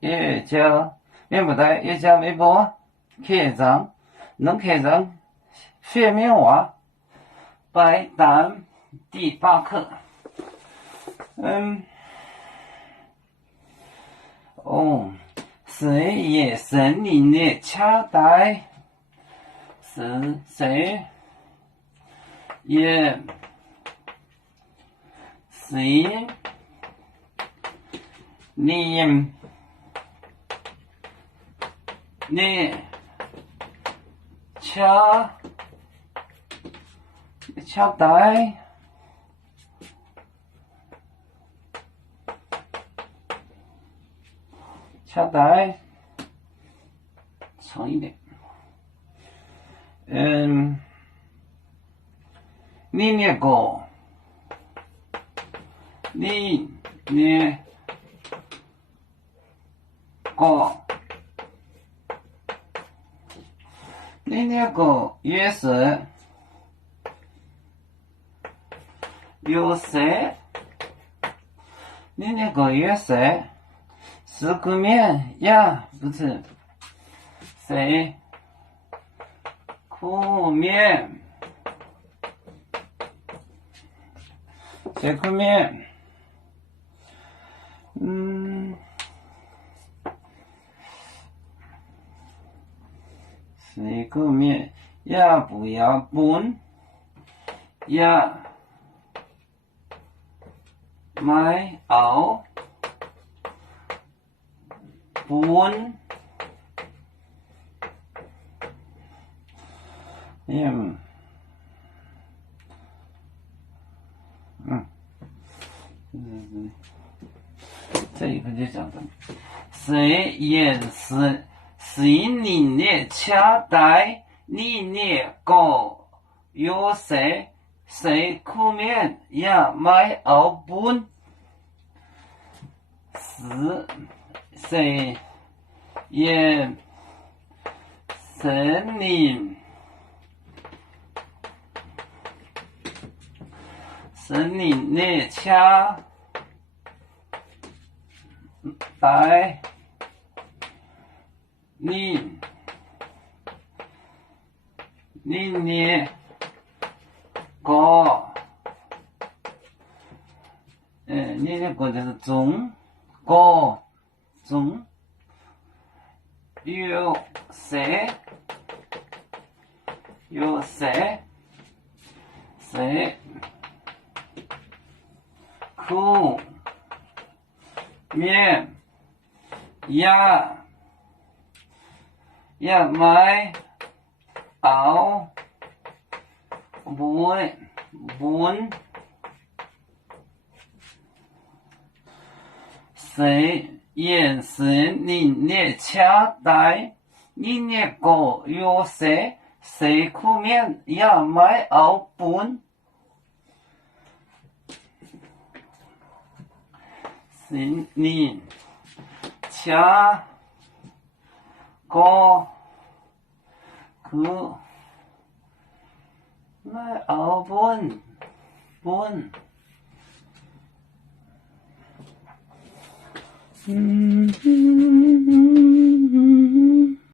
也叫也不对，也叫微博开张，能开张学名娃白单第8课。谁也森林的期待，是谁也森林的期待，长一点。你那个，你那个也是有谁？你那个也是是个面呀，不是谁苦面，谁苦面？谁苦面？要不要搬？要买熬搬？这一个就讲的，谁也是心灵的期待，你那个有谁苦面要买熬搬？是谁也森林的期待，你那个你那个就是中有谁苦面要买熬搬？谁也是你的期待，你那个有谁苦面要买熬搬？是你期个苦买熬搬？